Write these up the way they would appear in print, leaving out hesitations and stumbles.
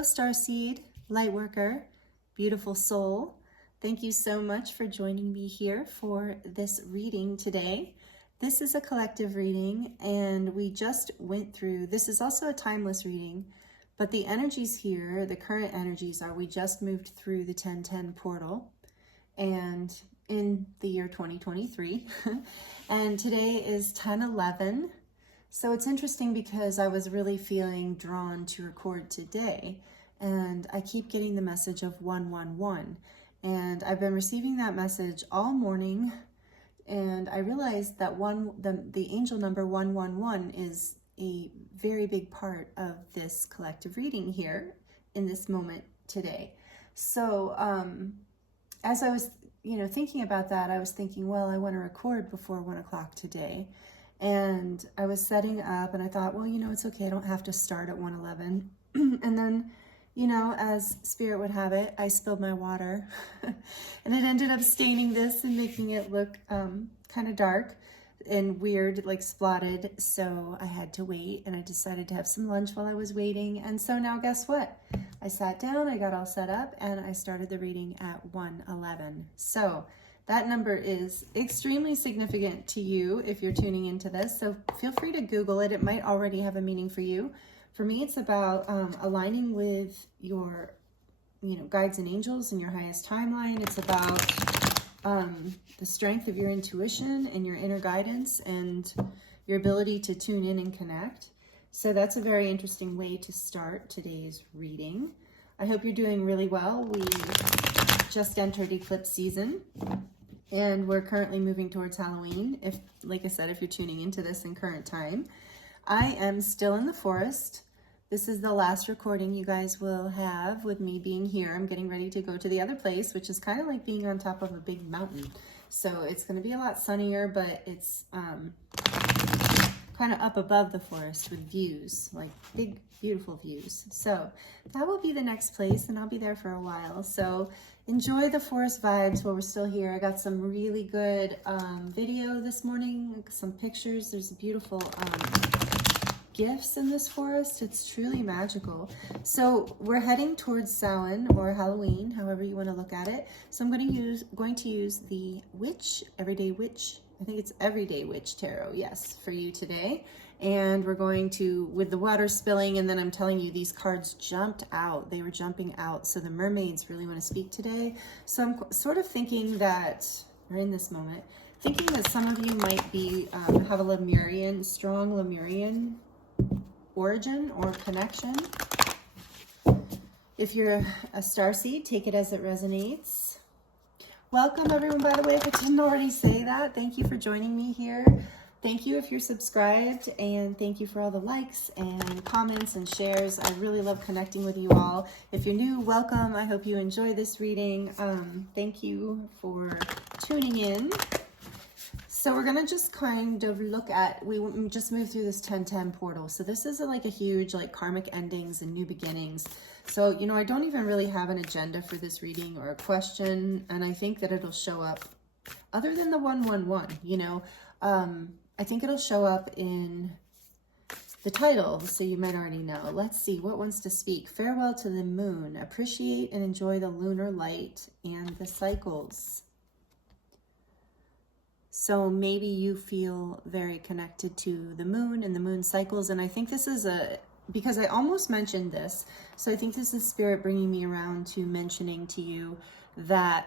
Hello, Starseed, Lightworker, beautiful soul. Thank you so much for joining me here for this reading today. This is a collective reading, and we just went through, this is also a timeless reading, but the energies here, the current energies are, we just moved through the 1010 portal, and in the year 2023, and today is 1011. So it's interesting because I was really feeling drawn to record today, and I keep getting the message of 111, and I've been receiving that message all morning, and I realized that the angel number 111 is a very big part of this collective reading here in this moment today. So as I was thinking about that, I was thinking, well, I want to record before 1 o'clock today. And I was setting up, and I thought, well, it's okay. I don't have to start at 1:11. And then, as Spirit would have it, I spilled my water, and it ended up staining this and making it look kind of dark and weird, like splotted. So I had to wait, and I decided to have some lunch while I was waiting. And so now, guess what? I sat down, I got all set up, and I started the reading at 1:11. So that number is extremely significant to you if you're tuning into this. So feel free to Google it. It might already have a meaning for you. For me, it's about aligning with your, guides and angels and your highest timeline. It's about the strength of your intuition and your inner guidance and your ability to tune in and connect. So that's a very interesting way to start today's reading. I hope you're doing really well. We just entered eclipse season, and we're currently moving towards Halloween. Like I said, if you're tuning into this in current time, I am still in the forest. This is the last recording you guys will have with me being here. I'm getting ready to go to the other place, which is kind of like being on top of a big mountain. So it's going to be a lot sunnier, but it's kind of up above the forest with views, like big, beautiful views. So that will be the next place, and I'll be there for a while. So enjoy the forest vibes while we're still here. I got some really good video this morning, some pictures. There's beautiful gifts in this forest. It's truly magical. So we're heading towards Samhain or Halloween, however you want to look at it. So I'm going to use the Everyday Witch. I think it's Everyday Witch Tarot, yes, for you today. And we're going to, with the water spilling, and then I'm telling you, these cards jumped out. They were jumping out. So the mermaids really want to speak today. So I'm sort of thinking that, or in this moment, thinking that some of you might be, have a strong Lemurian origin or connection. If you're a starseed, take it as it resonates. Welcome everyone, by the way, if I didn't already say that. Thank you for joining me here. Thank you if you're subscribed, and thank you for all the likes and comments and shares. I really love connecting with you all. If you're new, welcome. I hope you enjoy this reading. Thank you for tuning in. So we're gonna just kind of look at, we just moved through this 1010 portal. So this is like a huge karmic endings and new beginnings. So, I don't even really have an agenda for this reading or a question. And I think that it'll show up, other than the 111, I think it'll show up in the title. So you might already know. Let's see, what wants to speak? Farewell to the moon. Appreciate and enjoy the lunar light and the cycles. So maybe you feel very connected to the moon and the moon cycles. And I think this is because I almost mentioned this. So I think this is Spirit bringing me around to mentioning to you that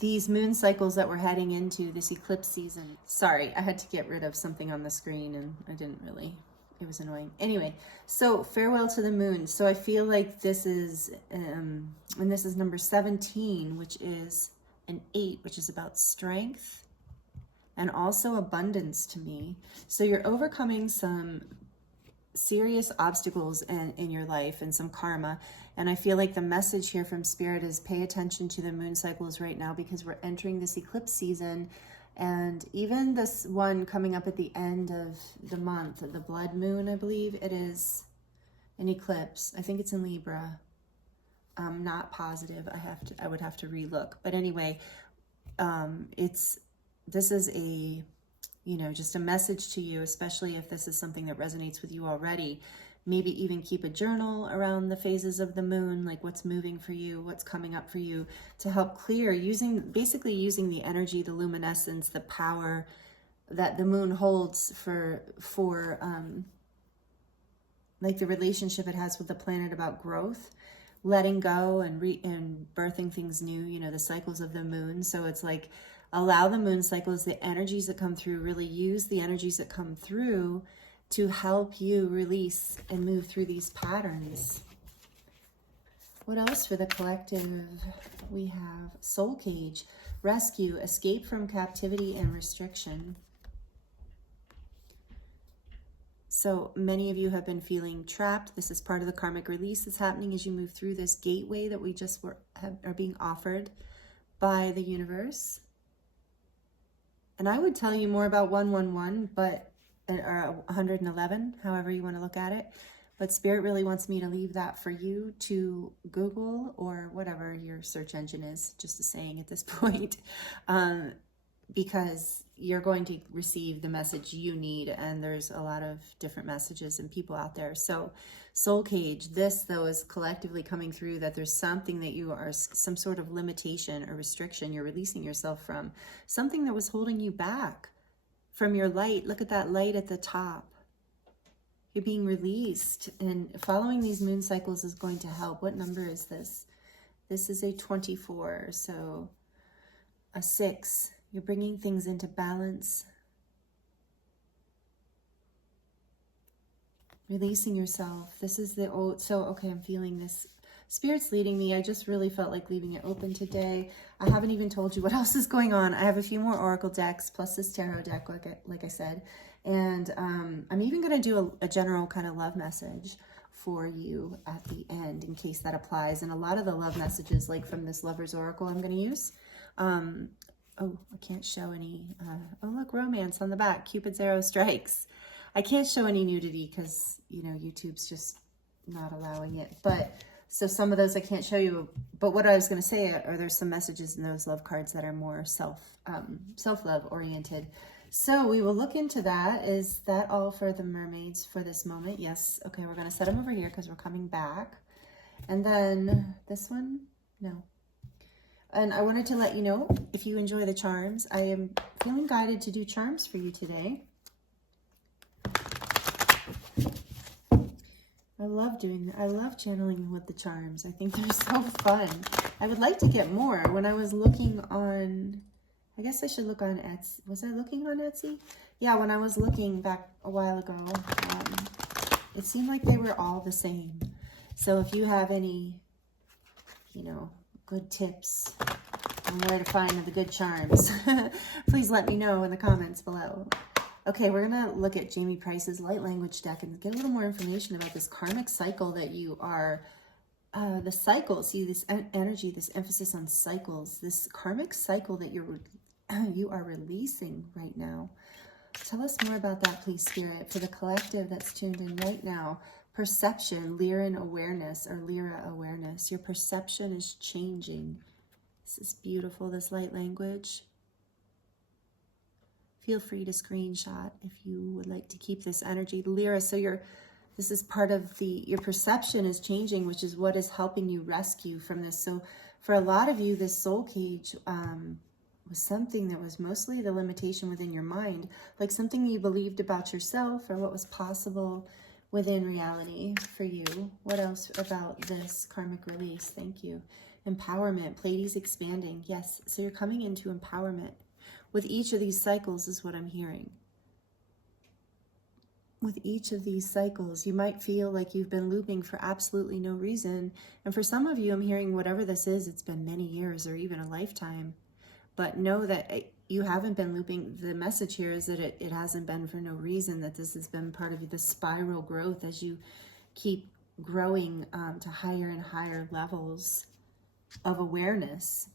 these moon cycles that we're heading into, this eclipse season. Sorry, I had to get rid of something on the screen, and I didn't really, it was annoying. Anyway, so farewell to the moon. So I feel like this is, and this is number 17, which is an 8, which is about strength and also abundance to me. So you're overcoming some serious obstacles in your life and some karma. And I feel like the message here from Spirit is pay attention to the moon cycles right now, because we're entering this eclipse season. And even this one coming up at the end of the month, the blood moon, I believe it is an eclipse. I think it's in Libra. I'm not positive. I would have to relook. But anyway, this is a, just a message to you, especially if this is something that resonates with you already, maybe even keep a journal around the phases of the moon, like what's moving for you, what's coming up for you, to help clear, basically using the energy, the luminescence, the power that the moon holds for like the relationship it has with the planet about growth, letting go and birthing things new, you know, the cycles of the moon. So it's like, allow the moon cycles, the energies that come through, really use the energies that come through to help you release and move through these patterns. What else for the collective? We have soul cage, rescue, escape from captivity and restriction. So many of you have been feeling trapped. This is part of the karmic release that's happening as you move through this gateway that we just are being offered by the universe. And I would tell you more about 111, or 111, however you want to look at it. But Spirit really wants me to leave that for you to Google or whatever your search engine is, just a saying at this point, because you're going to receive the message you need, and there's a lot of different messages and people out there. So soul cage, this though is collectively coming through that there's something that you are, some sort of limitation or restriction you're releasing yourself from, something that was holding you back from your light. Look at that light at the top. You're being released, and following these moon cycles is going to help. What number is this? This is a 24, so a 6. You're bringing things into balance. Releasing yourself. This is the old, so okay, I'm feeling this. Spirit's leading me. I just really felt like leaving it open today. I haven't even told you what else is going on. I have a few more oracle decks plus this tarot deck, like I said. And I'm even going to do a general kind of love message for you at the end in case that applies. And a lot of the love messages, like from this Lover's Oracle I'm going to use. Oh, I can't show any. Oh, look, romance on the back. Cupid's arrow strikes. I can't show any nudity because, you know, YouTube's just not allowing it. But so some of those I can't show you. But what I was going to say are there's some messages in those love cards that are more self-love oriented. So we will look into that. Is that all for the mermaids for this moment? Yes. Okay, we're going to set them over here because we're coming back. And then this one? No. And I wanted to let you know, if you enjoy the charms, I am feeling guided to do charms for you today. I love doing that. I love channeling with the charms. I think they're so fun. I would like to get more. When I was looking on, I guess I should look on Etsy. Was I looking on Etsy? Yeah, when I was looking back a while ago, it seemed like they were all the same. So if you have any, you know, good tips on where to find the good charms, please let me know in the comments below. Okay, we're going to look at Jamie Price's light language deck and get a little more information about this karmic cycle that you are, the cycle, see this energy, this emphasis on cycles, this karmic cycle that you are releasing right now. Tell us more about that, please, Spirit, for the collective that's tuned in right now. Perception, Lyran awareness, or Lyra awareness. Your perception is changing. This is beautiful, this light language. Feel free to screenshot if you would like to keep this energy. Lyra, so this is part of your perception is changing, which is what is helping you rescue from this. So for a lot of you, this soul cage was something that was mostly the limitation within your mind, like something you believed about yourself or what was possible within reality for you. What else about this karmic release? Thank you. Empowerment, Pleiades expanding. Yes, so you're coming into empowerment. With each of these cycles is what I'm hearing. With each of these cycles, you might feel like you've been looping for absolutely no reason. And for some of you, I'm hearing whatever this is, it's been many years or even a lifetime. But know that you haven't been looping. The message here is that it hasn't been for no reason, that this has been part of the spiral growth as you keep growing to higher and higher levels of awareness.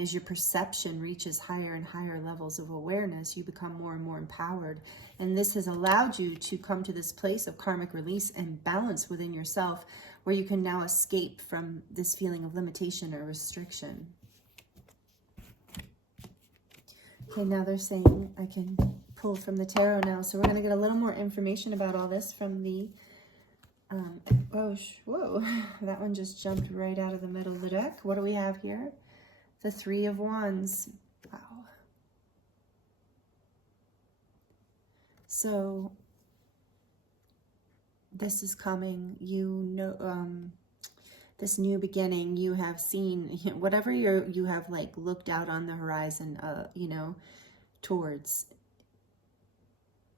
As your perception reaches higher and higher levels of awareness, you become more and more empowered. And this has allowed you to come to this place of karmic release and balance within yourself, where you can now escape from this feeling of limitation or restriction. Okay, now they're saying I can pull from the tarot now. So we're going to get a little more information about all this from the Whoa, that one just jumped right out of the middle of the deck. What do we have here? The Three of Wands. Wow. So this is coming, you know, this new beginning. You have seen whatever you have like looked out on the horizon, you know, towards,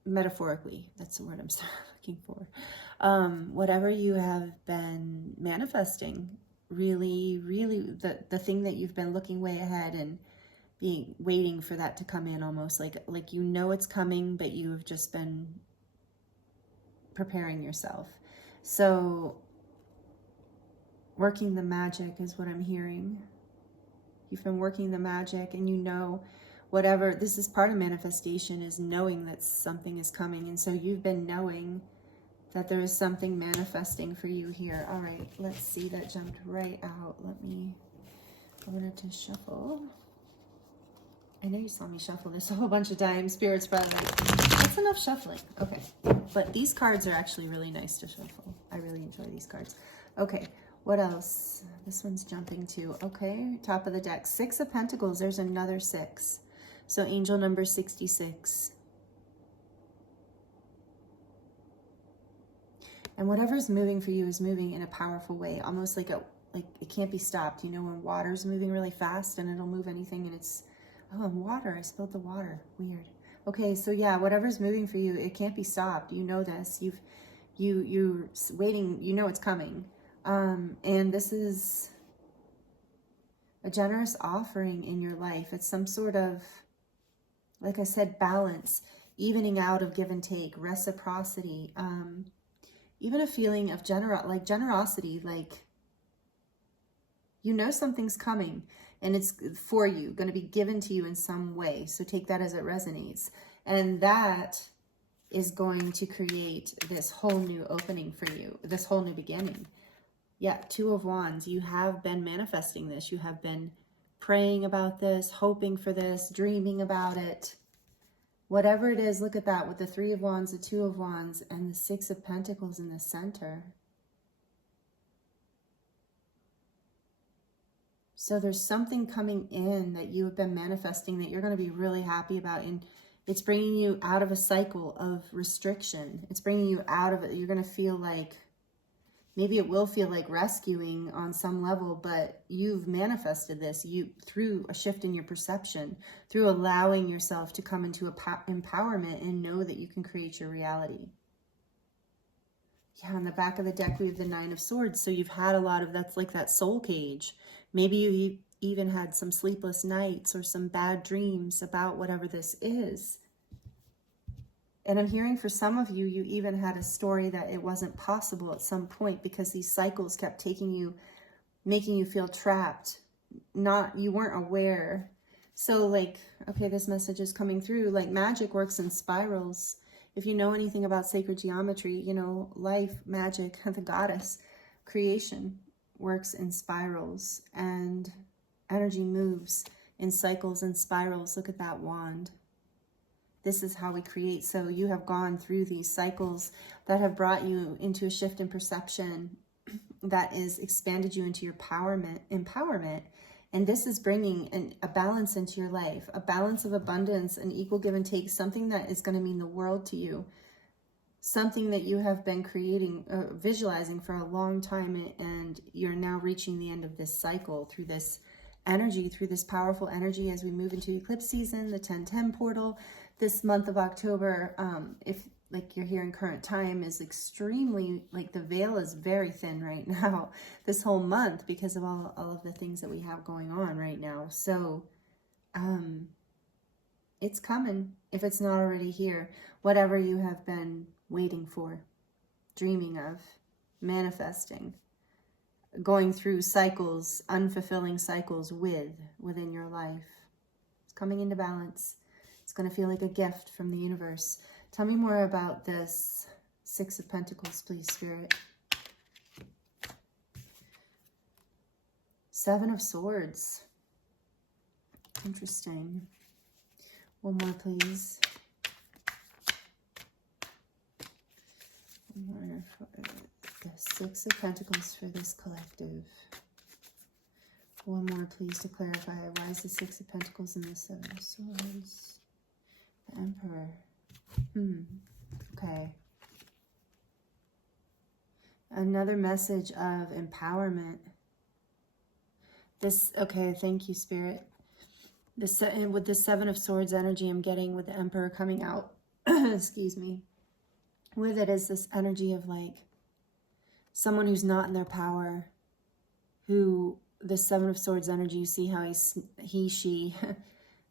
metaphorically, that's the word I'm looking for. Whatever you have been manifesting, really, the thing that you've been looking way ahead and waiting for that to come in, almost like you know it's coming, but you've just been preparing yourself. So working the magic is what I'm hearing. You've been working the magic, and you know, whatever, this is part of manifestation, is knowing that something is coming. And so you've been knowing that there is something manifesting for you here. All right, let's see, that jumped right out. I wanted to shuffle. I know you saw me shuffle this a whole bunch of times, Spirit's probably like, that's enough shuffling. Okay, but these cards are actually really nice to shuffle. I really enjoy these cards. Okay, what else? This one's jumping too. Okay, top of the deck, Six of Pentacles. There's another 6. So angel number 66. And whatever's moving for you is moving in a powerful way, almost like it can't be stopped. You know, when water's moving really fast and it'll move anything, and it's, oh, water, I spilled the water. Weird. Okay, so yeah, whatever's moving for you, it can't be stopped. You know this. You're waiting, you know it's coming. And this is a generous offering in your life. It's some sort of, like I said, balance, evening out of give and take, reciprocity, even a feeling of generosity, like, you know something's coming and it's for you, going to be given to you in some way. So take that as it resonates. And that is going to create this whole new opening for you, this whole new beginning. Yeah, Two of Wands. You have been manifesting this. You have been praying about this, hoping for this, dreaming about it. Whatever it is, look at that with the Three of Wands, the Two of Wands, and the Six of Pentacles in the center. So there's something coming in that you have been manifesting that you're going to be really happy about. And it's bringing you out of a cycle of restriction. It's bringing you out of it. You're going to feel like, maybe it will feel like rescuing on some level, but you've manifested this through a shift in your perception, through allowing yourself to come into empowerment and know that you can create your reality. Yeah, on the back of the deck, we have the Nine of Swords. So you've had a lot of, that's like that soul cage. Maybe you even had some sleepless nights or some bad dreams about whatever this is. And I'm hearing for some of you, you even had a story that it wasn't possible at some point because these cycles kept taking you, making you feel trapped. You weren't aware. So like, okay, this message is coming through. Like, magic works in spirals. If you know anything about sacred geometry, you know, life, magic, the goddess, creation works in spirals, and energy moves in cycles and spirals. Look at that wand. This is how we create. So you have gone through these cycles that have brought you into a shift in perception that is expanded you into your empowerment. And this is bringing a balance into your life, a balance of abundance, an equal give and take, something that is going to mean the world to you, something that you have been creating, visualizing for a long time, and you're now reaching the end of this cycle through this energy, through this powerful energy as we move into eclipse season, the 10-10 portal. This month of October, if like you're here in current time, is extremely, like the veil is very thin right now this whole month because of all of the things that we have going on right now. So it's coming if it's not already here. Whatever you have been waiting for, dreaming of, manifesting, going through cycles, unfulfilling cycles within your life, it's coming into balance. It's going to feel like a gift from the universe. Tell me more about this Six of Pentacles, please, Spirit. Seven of Swords. Interesting. One more, please. One more for the Six of Pentacles for this collective. One more, please, to clarify. Why is the Six of Pentacles and the Seven of Swords? The Emperor. Okay. Another message of empowerment. This, okay, thank you, Spirit. With the Seven of Swords energy I'm getting with the Emperor coming out, excuse me, with it is this energy of like someone who's not in their power, who the Seven of Swords energy, you see how she,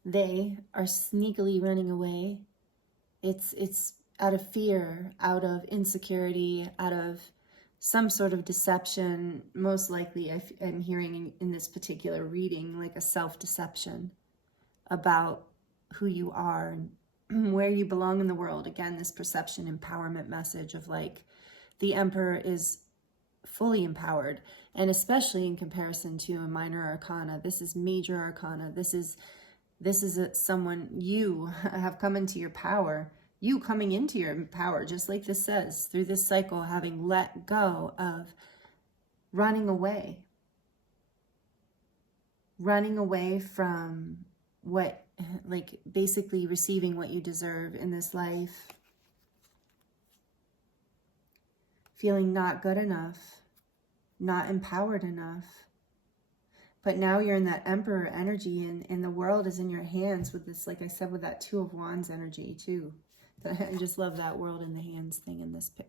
they are sneakily running away. It's out of fear, out of insecurity, out of some sort of deception. Most likely I'm hearing in this particular reading like a self-deception about who you are and where you belong in the world. Again, this perception empowerment message of like the Emperor is fully empowered, and especially in comparison to a minor arcana. This is major arcana. This is someone, you have come into your power. You coming into your power, just like this says, through this cycle, having let go of running away from what, like basically receiving what you deserve in this life, feeling not good enough, not empowered enough. But now you're in that Emperor energy, and the world is in your hands with this, like I said, with that Two of Wands energy too. I just love that world in the hands thing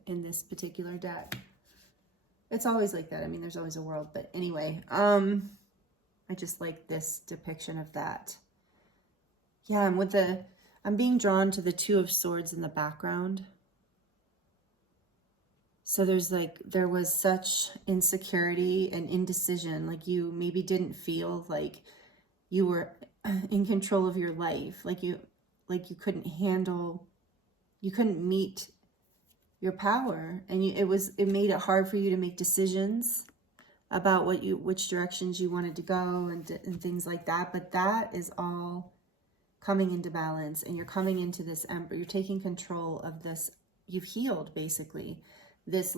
in this particular deck. It's always like that. I mean, there's always a world, but anyway, I just like this depiction of that. Yeah, and I'm being drawn to the Two of Swords in the background. So there was such insecurity and indecision, like you maybe didn't feel like you were in control of your life, like you couldn't meet your power, and it made it hard for you to make decisions about which directions you wanted to go and things like that. But that is all coming into balance, and you're coming into this Emperor. You're taking control of this. You've healed basically this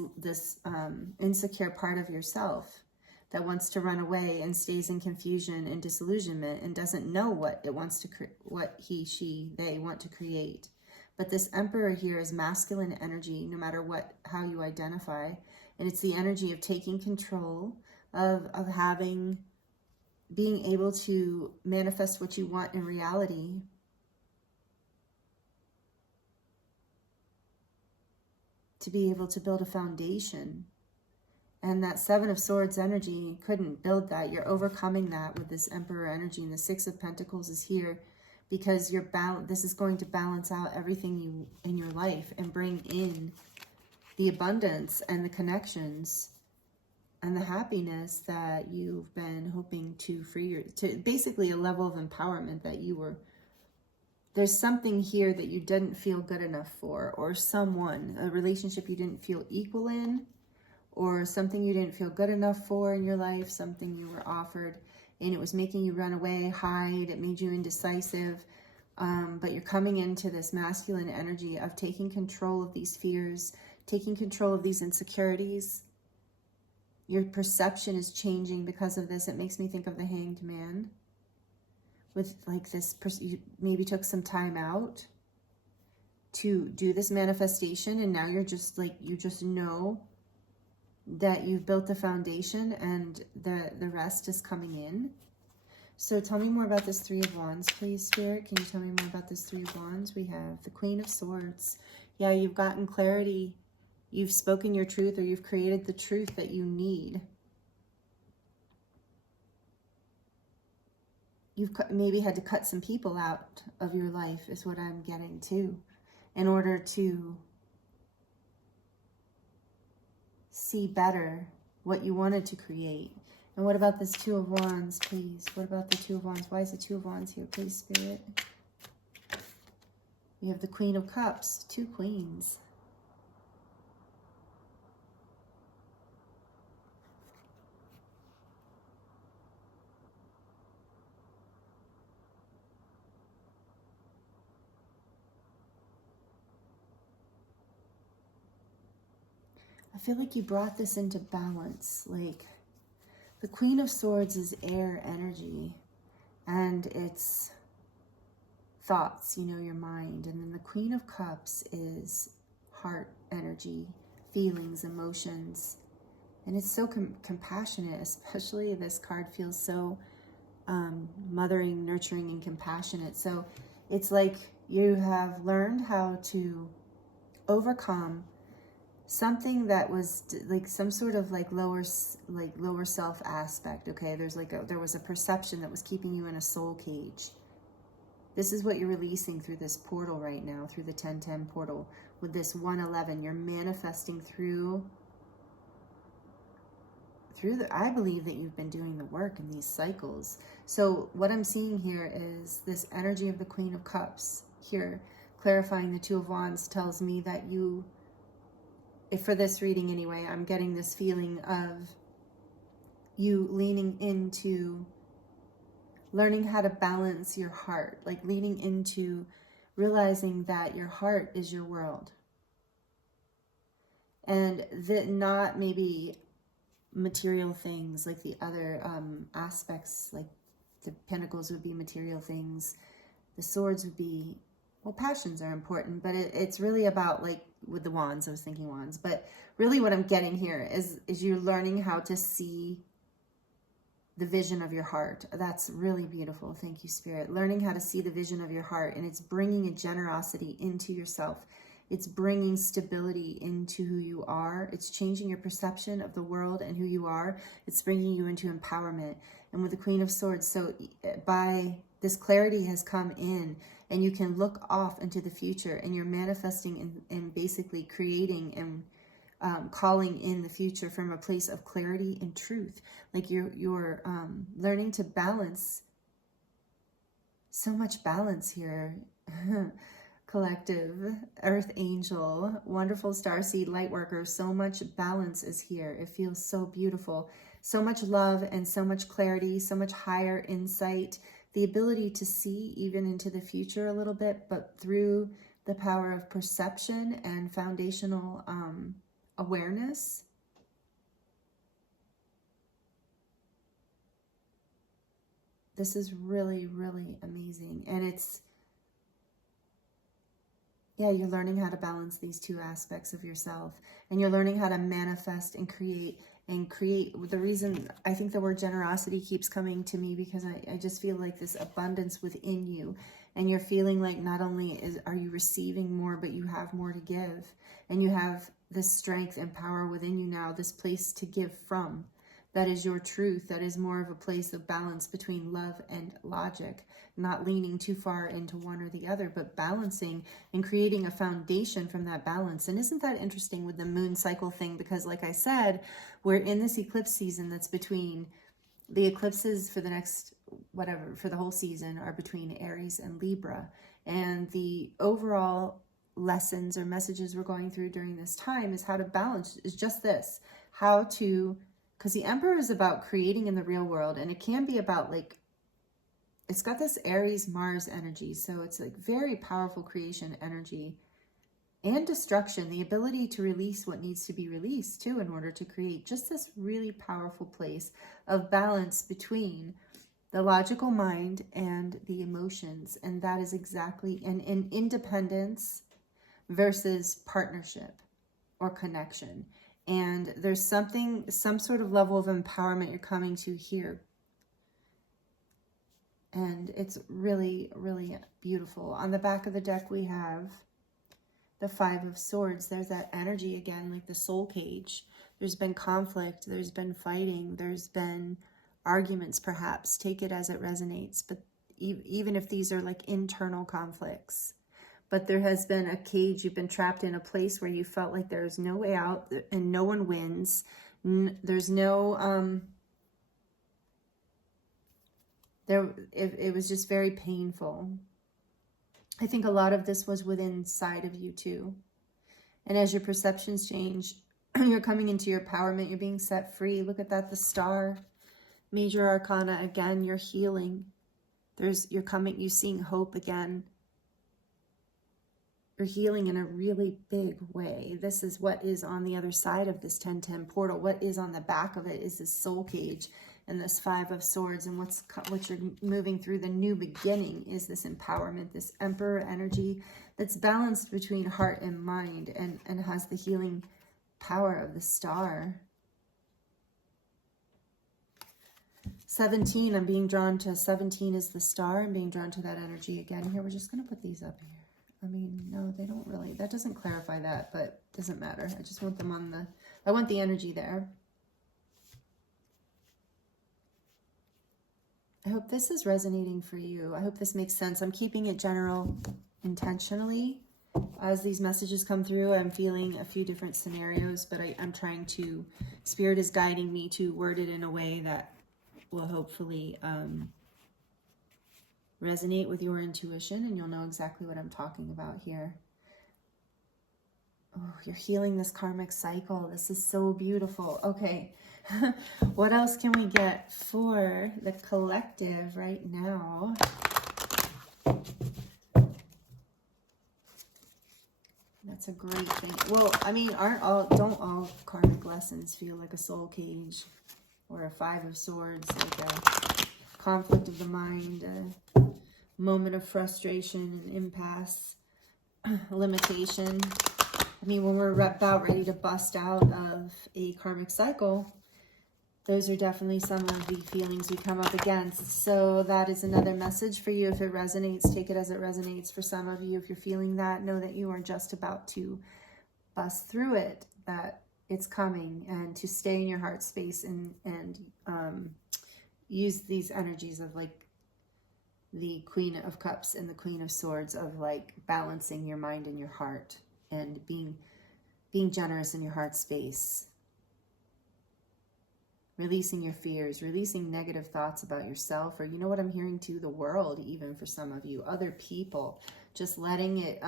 insecure part of yourself that wants to run away and stays in confusion and disillusionment and doesn't know what it wants to what they want to create. But this Emperor here is masculine energy, no matter how you identify, and it's the energy of taking control of being able to manifest what you want in reality. To be able to build a foundation. And that Seven of Swords energy couldn't build that. You're overcoming that with this Emperor energy. And the Six of Pentacles is here because this is going to balance out everything in your life and bring in the abundance and the connections and the happiness that you've been hoping to basically a level of empowerment that there's something here that you didn't feel good enough for, or a relationship you didn't feel equal in, or something you didn't feel good enough for in your life, something you were offered, and it was making you run away, hide, it made you indecisive, but you're coming into this masculine energy of taking control of these fears, taking control of these insecurities. Your perception is changing because of this. It makes me think of the Hanged Man. With like this, you maybe took some time out to do this manifestation, and now you're just like, you just know that you've built the foundation and the rest is coming in. So tell me more about this Three of Wands, please, Spirit. Can you tell me more about this Three of Wands? We have the Queen of Swords. Yeah, you've gotten clarity. You've spoken your truth, or you've created the truth that you need. You've maybe had to cut some people out of your life, is what I'm getting too, in order to see better what you wanted to create. And what about this Two of Wands, please? What about the Two of Wands? Why is the Two of Wands here, please, Spirit? We have the Queen of Cups, two queens. I feel like you brought this into balance. Like the Queen of Swords is air energy, and it's thoughts, you know, your mind. And then the Queen of Cups is heart energy, feelings, emotions. And it's so compassionate, especially this card feels so mothering, nurturing, and compassionate. So it's like you have learned how to overcome something that was like some sort of like lower self aspect. Okay, there was a perception that was keeping you in a soul cage. This is what you're releasing through this portal right now, through the 1010 portal. With this 111, you're manifesting through I believe that you've been doing the work in these cycles. So what I'm seeing here is this energy of the Queen of Cups here, clarifying the Two of Wands, tells me that you, if for this reading anyway, I'm getting this feeling of you leaning into learning how to balance your heart, like leaning into realizing that your heart is your world. And that not maybe material things like the other aspects, like the pentacles would be material things, the swords would be, well, passions are important, but it's really about, like with the wands, I was thinking wands, but really what I'm getting here is you're learning how to see the vision of your heart. That's really beautiful. Thank you, Spirit. Learning how to see the vision of your heart, and it's bringing a generosity into yourself. It's bringing stability into who you are. It's changing your perception of the world and who you are. It's bringing you into empowerment. And with the Queen of Swords, so by this clarity has come in, and you can look off into the future, and you're manifesting and basically creating and calling in the future from a place of clarity and truth. Like you're learning to balance. So much balance here. Collective, Earth Angel, wonderful Starseed, Lightworker, so much balance is here. It feels so beautiful. So much love and so much clarity, so much higher insight, the ability to see even into the future a little bit, but through the power of perception and foundational awareness. This is really, really amazing. And it's, yeah, you're learning how to balance these two aspects of yourself, and you're learning how to manifest and create. The reason I think the word generosity keeps coming to me, because I just feel like this abundance within you, and you're feeling like not only are you receiving more, but you have more to give, and you have this strength and power within you now, this place to give from. That is your truth. That is more of a place of balance between love and logic, not leaning too far into one or the other, but balancing and creating a foundation from that balance. And isn't that interesting with the moon cycle thing? Because like I said, we're in this eclipse season that's between the eclipses for the next, whatever, for the whole season are between Aries and Libra. And the overall lessons or messages we're going through during this time is how to balance, is just this, how to, because the Emperor is about creating in the real world, and it can be about like, it's got this Aries Mars energy, so it's like very powerful creation energy and destruction, the ability to release what needs to be released too in order to create just this really powerful place of balance between the logical mind and the emotions. And that is exactly an independence versus partnership or connection. And there's some sort of level of empowerment you're coming to here. And it's really, really beautiful. On the back of the deck, we have the Five of Swords. There's that energy again, like the soul cage. There's been conflict. There's been fighting. There's been arguments, perhaps. Take it as it resonates. But even if these are like internal conflicts, but there has been a cage. You've been trapped in a place where you felt like there's no way out and no one wins. There's no, it was just very painful. I think a lot of this was within inside of you too. And as your perceptions change, you're coming into your empowerment. You're being set free. Look at that, the star. Major Arcana, again, you're healing. You're seeing hope again. for healing in a really big way. This is what is on the other side of this 1010 portal. What is on the back of it is this soul cage and this 5 of Swords, and what you're moving through, the new beginning, is this empowerment, this Emperor energy that's balanced between heart and mind, and has the healing power of the Star. 17, I'm being drawn to 17 is the Star. I'm being drawn to that energy again here. We're just going to put these up here. I mean, no, they don't really, that doesn't clarify that, but it doesn't matter. I just want them on the, I want the energy there. I hope this is resonating for you. I hope this makes sense. I'm keeping it general intentionally. As these messages come through, I'm feeling a few different scenarios, but I'm trying to, Spirit is guiding me to word it in a way that will hopefully resonate with your intuition, and you'll know exactly what I'm talking about here. Oh, you're healing this karmic cycle. This is so beautiful. Okay. What else can we get for the collective right now? That's a great thing. Well, I mean, don't all karmic lessons feel like a soul cage or a 5 of Swords, like a conflict of the mind, a moment of frustration and impasse, limitation? I mean, when we're about ready to bust out of a karmic cycle, those are definitely some of the feelings we come up against. So that is another message for you. If it resonates, take it as it resonates. For some of you, if you're feeling that, know that you are just about to bust through it, that it's coming, and to stay in your heart space and use these energies of like the Queen of Cups and the Queen of Swords, of like balancing your mind and your heart, and being generous in your heart space, releasing your fears, releasing negative thoughts about yourself, or you know what I'm hearing too, the world, even for some of you, other people, just letting it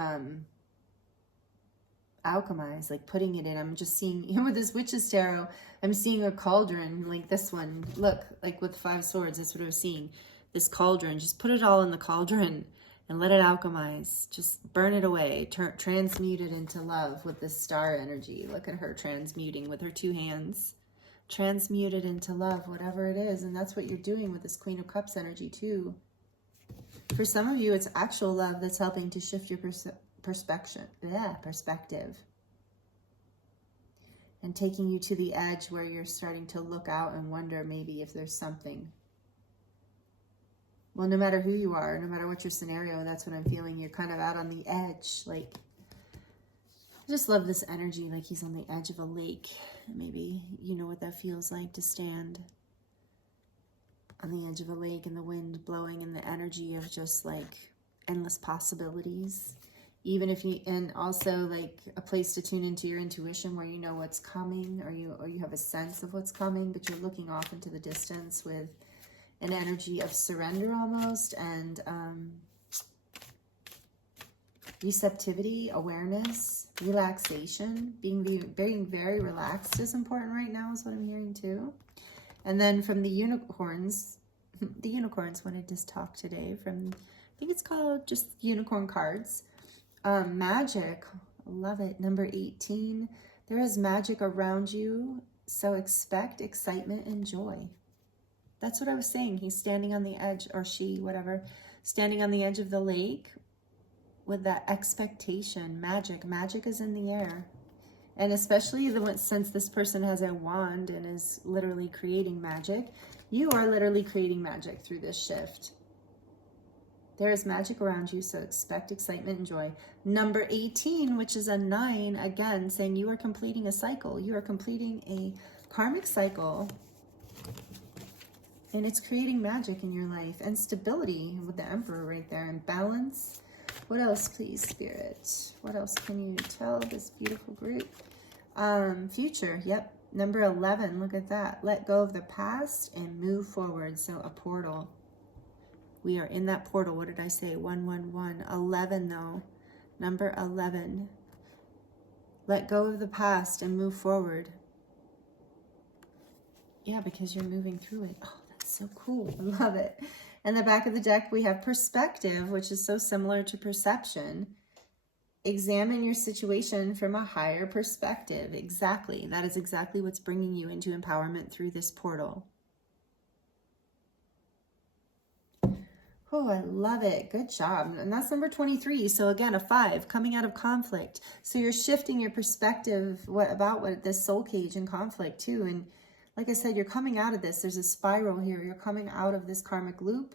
alchemize, like putting it in. I'm just seeing, you know, with this Witch's Tarot, I'm seeing a cauldron like this one. Look, like with 5 swords, that's what I was seeing. This cauldron, just put it all in the cauldron and let it alchemize. Just burn it away, transmute it into love with this star energy. Look at her transmuting with her 2 hands. Transmute it into love, whatever it is. And that's what you're doing with this Queen of Cups energy too. For some of you, it's actual love that's helping to shift your perspective and taking you to the edge where you're starting to look out and wonder maybe if there's something. Well, no matter who you are, no matter what your scenario, that's what I'm feeling. You're kind of out on the edge. Like, I just love this energy, like he's on the edge of a lake. Maybe you know what that feels like, to stand on the edge of a lake and the wind blowing and the energy of just like endless possibilities. Even if you, and also like a place to tune into your intuition where you know what's coming, or you have a sense of what's coming, but you're looking off into the distance with an energy of surrender almost, and receptivity, awareness, relaxation. Being very relaxed is important right now, is what I'm hearing too. And then from the unicorns, the unicorns wanted to talk today from, I think it's called just unicorn cards. Magic, love it. Number 18, there is magic around you, so expect excitement and joy. That's what I was saying. He's standing on the edge, or she, whatever, standing on the edge of the lake with that expectation. Magic is in the air. And especially since this person has a wand and is literally creating magic, you are literally creating magic through this shift. There is magic around you, so expect excitement and joy. Number 18, which is a 9, again, saying you are completing a cycle. You are completing a karmic cycle. And it's creating magic in your life. And stability with the Emperor right there. And balance. What else, please, Spirit? What else can you tell this beautiful group? Future, yep. Number 11, look at that. Let go of the past and move forward. So a portal. We are in that portal. What did I say? 111. 11 though. Number 11. Let go of the past and move forward. Yeah, because you're moving through it. Oh, that's so cool. I love it. And the back of the deck, we have perspective, which is so similar to perception. examine your situation from a higher perspective. Exactly. That is exactly what's bringing you into empowerment through this portal. Oh, I love it. Good job. And that's number 23. So again, a 5, coming out of conflict. So you're shifting your perspective about this soul cage and conflict too. And like I said, you're coming out of this. There's a spiral here. You're coming out of this karmic loop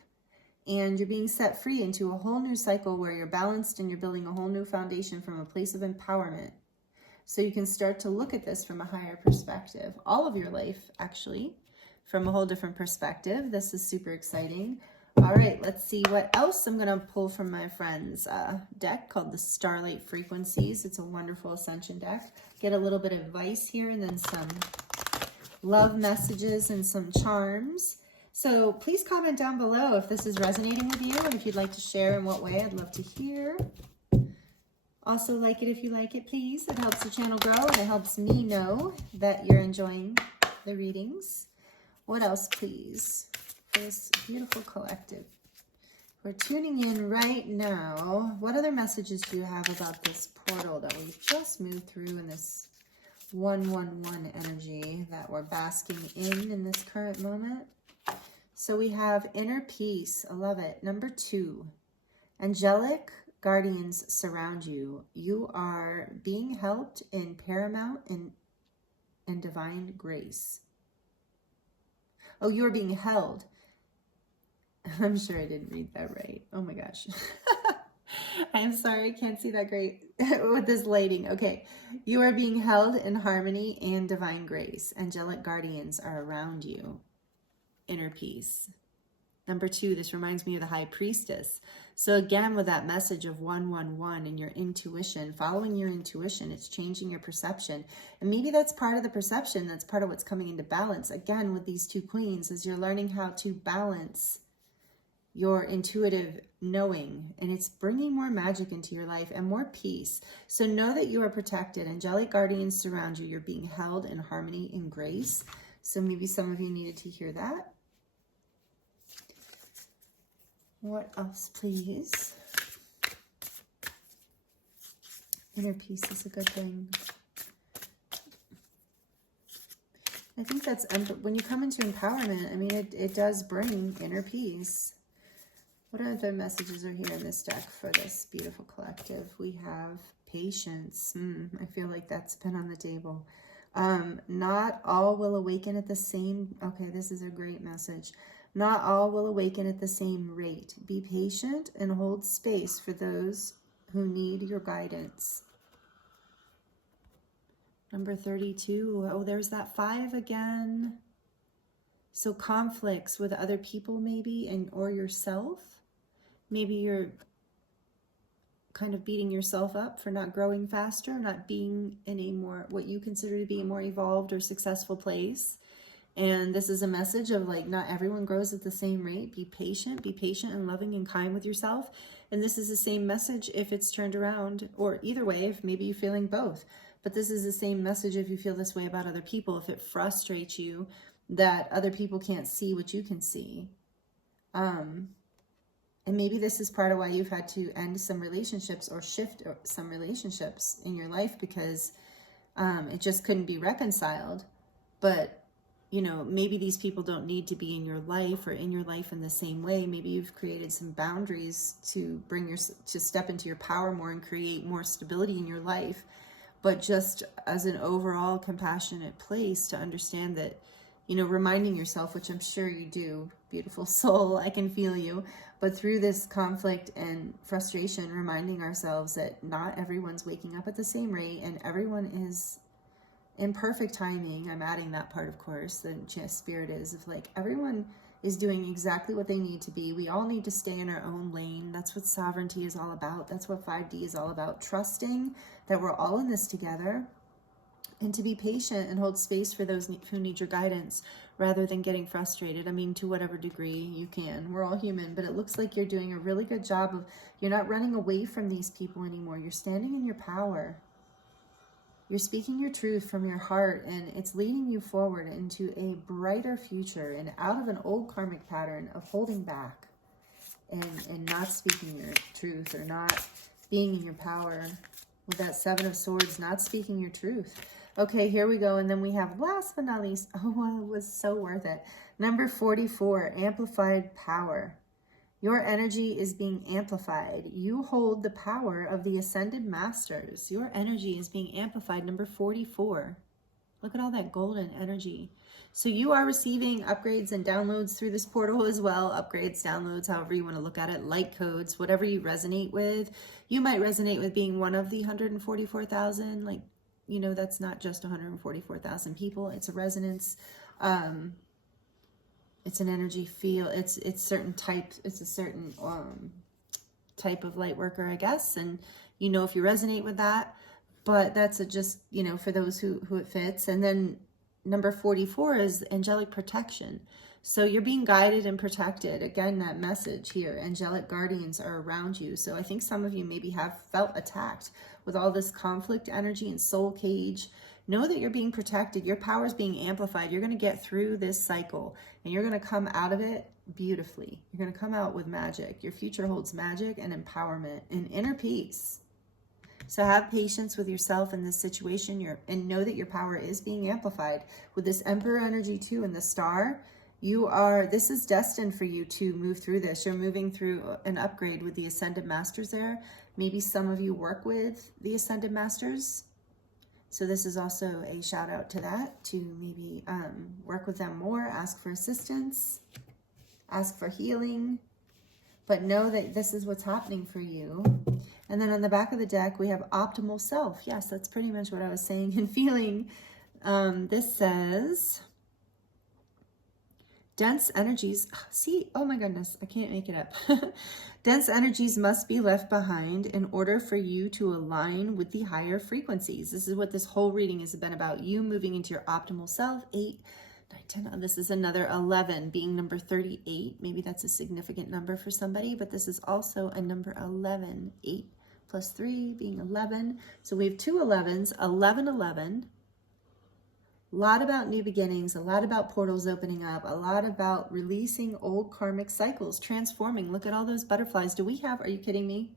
and you're being set free into a whole new cycle where you're balanced and you're building a whole new foundation from a place of empowerment. So you can start to look at this from a higher perspective. All of your life, actually, from a whole different perspective. This is super exciting. All right, let's see what else I'm going to pull from my friend's deck called the Starlight Frequencies. It's a wonderful Ascension deck. Get a little bit of advice here and then some love messages and some charms. So please comment down below if this is resonating with you and if you'd like to share in what way. I'd love to hear. Also like it if you like it, please. It helps the channel grow and it helps me know that you're enjoying the readings. What else, please? This beautiful collective. We're tuning in right now. What other messages do you have about this portal that we've just moved through in this 111 energy that we're basking in this current moment? So we have inner peace. I love it. Number 2, angelic guardians surround you. You are being helped in paramount and divine grace. Oh, you are being held. I'm sure I didn't read that right. Oh my gosh. I'm sorry, I can't see that great with this lighting. Okay. You are being held in harmony and divine grace. Angelic guardians are around you. Inner peace. Number 2, this reminds me of the High Priestess. So again, with that message of 111 and your intuition, following your intuition, it's changing your perception. And maybe that's part of the perception. That's part of what's coming into balance. Again, with these 2 queens, is you're learning how to balance your intuitive knowing, and it's bringing more magic into your life and more peace. So know that you are protected. Angelic guardians surround you. You're being held in harmony and grace. So maybe some of you needed to hear that. What else, please? Inner peace is a good thing. I think that's, when you come into empowerment, I mean, it does bring inner peace. What other messages are here in this deck for this beautiful collective? We have patience. I feel like that's been on the table. Not all will awaken at the same... Okay, this is a great message. Not all will awaken at the same rate. Be patient and hold space for those who need your guidance. Number 32. Oh, there's that 5 again. So conflicts with other people maybe, or yourself. Maybe you're kind of beating yourself up for not growing faster, not being in a more, what you consider to be a more evolved or successful place. And this is a message of like, not everyone grows at the same rate. Be patient and loving and kind with yourself. And this is the same message if it's turned around, or either way, if maybe you're feeling both. But this is the same message if you feel this way about other people, if it frustrates you that other people can't see what you can see. And maybe this is part of why you've had to end some relationships or shift some relationships in your life because it just couldn't be reconciled. But, you know, maybe these people don't need to be in your life or in your life in the same way. Maybe you've created some boundaries to to step into your power more and create more stability in your life. But just as an overall compassionate place to understand that, you know, reminding yourself, which I'm sure you do, beautiful soul, I can feel you. But through this conflict and frustration, reminding ourselves that not everyone's waking up at the same rate and everyone is in perfect timing. I'm adding that part, of course, the spirit is of like, everyone is doing exactly what they need to be. We all need to stay in our own lane. That's what sovereignty is all about. That's what 5D is all about. Trusting that we're all in this together. And to be patient and hold space for those who need your guidance rather than getting frustrated. I mean, to whatever degree you can. We're all human, but it looks like you're doing a really good job of, you're not running away from these people anymore. You're standing in your power. You're speaking your truth from your heart, and it's leading you forward into a brighter future and out of an old karmic pattern of holding back and not speaking your truth or not being in your power. with that Seven of Swords, not speaking your truth. Okay, here we go. And then we have, last but not least, oh, well, it was so worth it. Number 44, amplified power. Your energy is being amplified. You hold the power of the Ascended Masters. Your energy is being amplified. Number 44. Look at all that golden energy. So you are receiving upgrades and downloads through this portal as well. Upgrades, downloads, however you want to look at it. Light codes, whatever you resonate with. You might resonate with being one of the 144,000. Like, you know, that's not just 144,000 people. It's a resonance. It's an energy field. It's certain types. It's a certain type of light worker, I guess. And you know if you resonate with that. But that's just, you know, for those who it fits. And then number 44 is angelic protection. So you're being guided and protected. Again, that message here, angelic guardians are around you. So I think some of you maybe have felt attacked with all this conflict energy and soul cage. Know that you're being protected. Your power is being amplified. You're going to get through this cycle and you're going to come out of it beautifully. You're going to come out with magic. Your future holds magic and empowerment and inner peace. So have patience with yourself in this situation, and know that your power is being amplified. With this Emperor energy too and the star, this is destined for you to move through this. You're moving through an upgrade with the Ascended Masters there. Maybe some of you work with the Ascended Masters. So this is also a shout out to that, to maybe work with them more, ask for assistance, ask for healing, but know that this is what's happening for you. And then on the back of the deck, we have optimal self. Yes, that's pretty much what I was saying and feeling. This says, dense energies. See, oh my goodness, I can't make it up. Dense energies must be left behind in order for you to align with the higher frequencies. This is what this whole reading has been about. You moving into your optimal self. 8, 9, 10. This is another 11, being number 38. Maybe that's a significant number for somebody, but this is also a number 11. 8 plus 3 being 11. So we have two 11s, 11, 11. A lot about new beginnings, a lot about portals opening up, a lot about releasing old karmic cycles, transforming. Look at all those butterflies. Are you kidding me?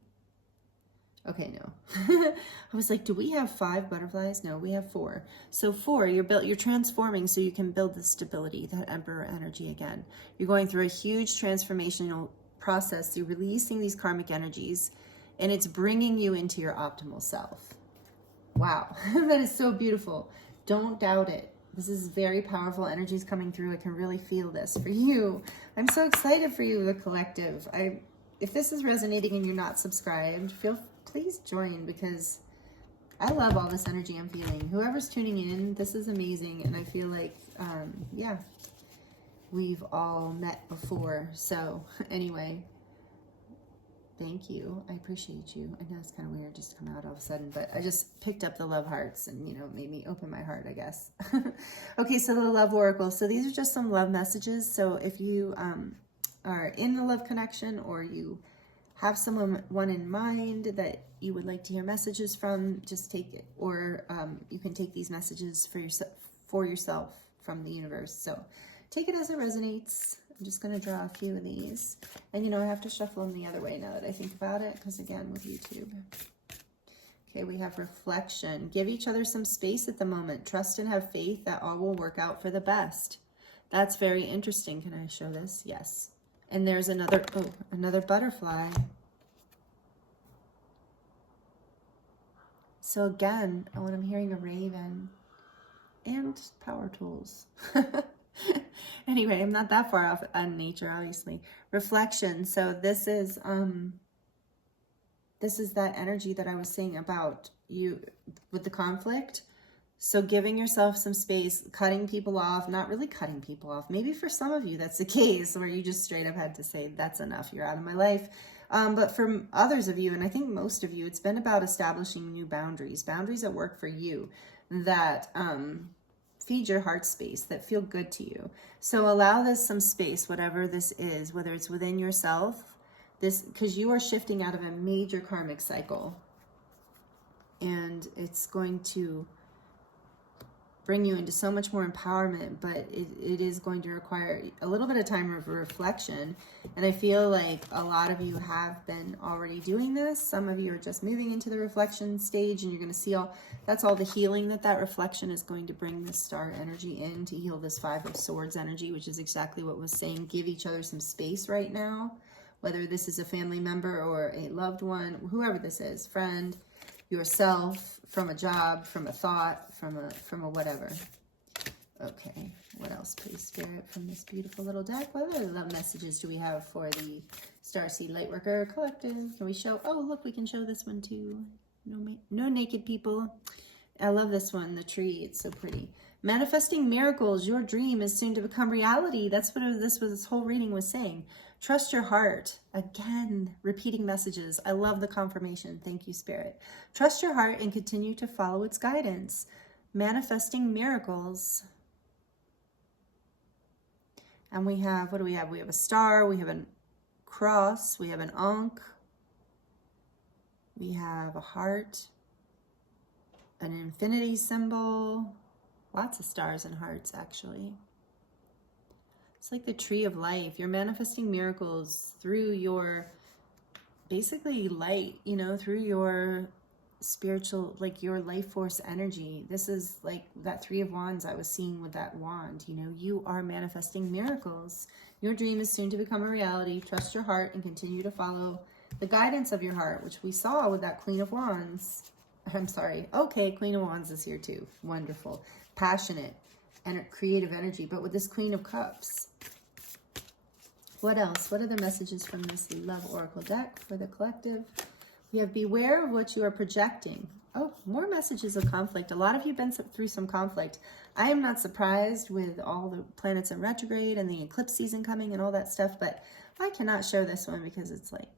Okay, no. I was like, do we have 5 butterflies? No, we have 4. So 4, you're transforming so you can build the stability, that Emperor energy again. You're going through a huge transformational process. You're releasing these karmic energies, and it's bringing you into your optimal self. Wow, that is so beautiful. Don't doubt it. This is very powerful energies coming through. I can really feel this for you. I'm so excited for you, the collective. If this is resonating and you're not subscribed, please join, because I love all this energy I'm feeling. Whoever's tuning in, this is amazing. And I feel like, yeah, we've all met before. So anyway, thank you. I appreciate you. I know it's kind of weird just to come out all of a sudden, but I just picked up the love hearts and, you know, made me open my heart, I guess. Okay, so the love oracle. So these are just some love messages. So if you are in a love connection, or you have someone in mind that you would like to hear messages from, just take it. Or you can take these messages for yourself from the universe. So take it as it resonates. I'm just going to draw a few of these. And, you know, I have to shuffle them the other way now that I think about it, because, again, with YouTube. Okay, we have reflection. Give each other some space at the moment. Trust and have faith that all will work out for the best. That's very interesting. Can I show this? Yes. And there's another butterfly. So, again, when I'm hearing a raven and power tools. Anyway, I'm not that far off on nature, obviously. Reflection. So this is that energy that I was saying about you with the conflict. So giving yourself some space, cutting people off, not really cutting people off. Maybe for some of you that's the case, where you just straight up had to say, that's enough, you're out of my life. But for others of you, and I think most of you, it's been about establishing new boundaries that work for you, that feed your heart space, that feel good to you. So allow this some space, whatever this is, whether it's within yourself, because you are shifting out of a major karmic cycle, and it's going to bring you into so much more empowerment, but it is going to require a little bit of time of reflection. And I feel like a lot of you have been already doing this. Some of you are just moving into the reflection stage, and you're going to see that's all the healing that reflection is going to bring this star energy in to heal this Five of Swords energy, which is exactly what was saying. Give each other some space right now, whether this is a family member or a loved one, whoever this is, friend, yourself, from a job, from a thought, from a whatever. Okay, what else, please, Spirit, from this beautiful little deck? What other love messages do we have for the Starseed Lightworker Collective? Can we show? Oh, look, we can show this one too. No naked people. I love this one, the tree. It's so pretty. Manifesting miracles. Your dream is soon to become reality. That's what this whole reading was saying. Trust your heart. Again, repeating messages. I love the confirmation. Thank you, Spirit. Trust your heart and continue to follow its guidance. Manifesting miracles. And we have, what do we have? We have a star. We have a cross. We have an ankh. We have a heart. An infinity symbol. Lots of stars and hearts, actually. It's like the tree of life. You're manifesting miracles through your, basically light, you know, through your spiritual, like your life force energy. This is like that Three of Wands I was seeing with that wand. You know, you are manifesting miracles. Your dream is soon to become a reality. Trust your heart and continue to follow the guidance of your heart, which we saw with that Queen of Wands. I'm sorry. Okay, Queen of Wands is here too. Wonderful. Passionate and creative energy. But with this Queen of Cups, what else? What are the messages from this Love Oracle deck for the collective? We have beware of what you are projecting. Oh, more messages of conflict. A lot of you have been through some conflict. I am not surprised with all the planets in retrograde and the eclipse season coming and all that stuff, but I cannot share this one because it's like,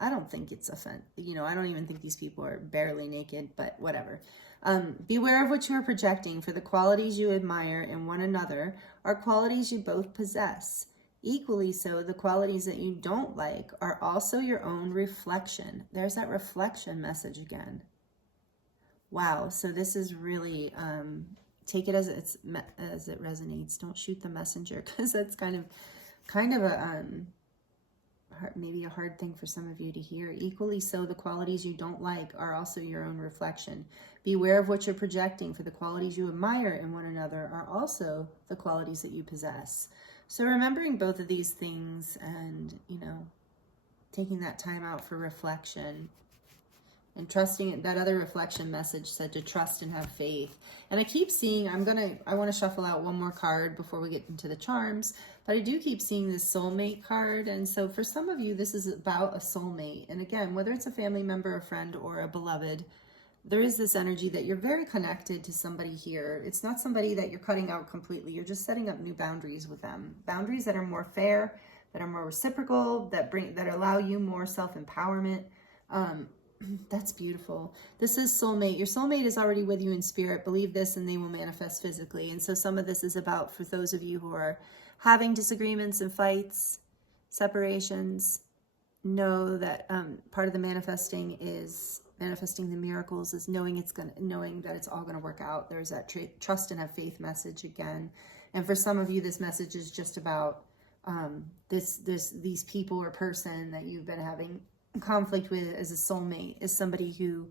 I don't think it's you know, I don't even think these people are barely naked, but whatever. Beware of what you are projecting, for the qualities you admire in one another are qualities you both possess. Equally so, the qualities that you don't like are also your own reflection. There's that reflection message again. Wow, so this is really, take it as it resonates. Don't shoot the messenger, because that's kind of a, maybe a hard thing for some of you to hear. Equally so, the qualities you don't like are also your own reflection. Beware of what you're projecting, for the qualities you admire in one another are also the qualities that you possess. So remembering both of these things and, you know, taking that time out for reflection and trusting it. That other reflection message said to trust and have faith. And I keep seeing, I want to shuffle out one more card before we get into the charms, but I do keep seeing this soulmate card. And so for some of you, this is about a soulmate. And again, whether it's a family member, a friend, or a beloved, there is this energy that you're very connected to somebody here. It's not somebody that you're cutting out completely. You're just setting up new boundaries with them. Boundaries that are more fair, that are more reciprocal, that allow you more self-empowerment. That's beautiful. This is soulmate. Your soulmate is already with you in spirit. Believe this and they will manifest physically. And so some of this is about, for those of you who are having disagreements and fights, separations, know that part of the manifesting the miracles is knowing that it's all going to work out. There's that trust and have faith message again. And for some of you, this message is just about these people or person that you've been having conflict with as a soulmate, is somebody who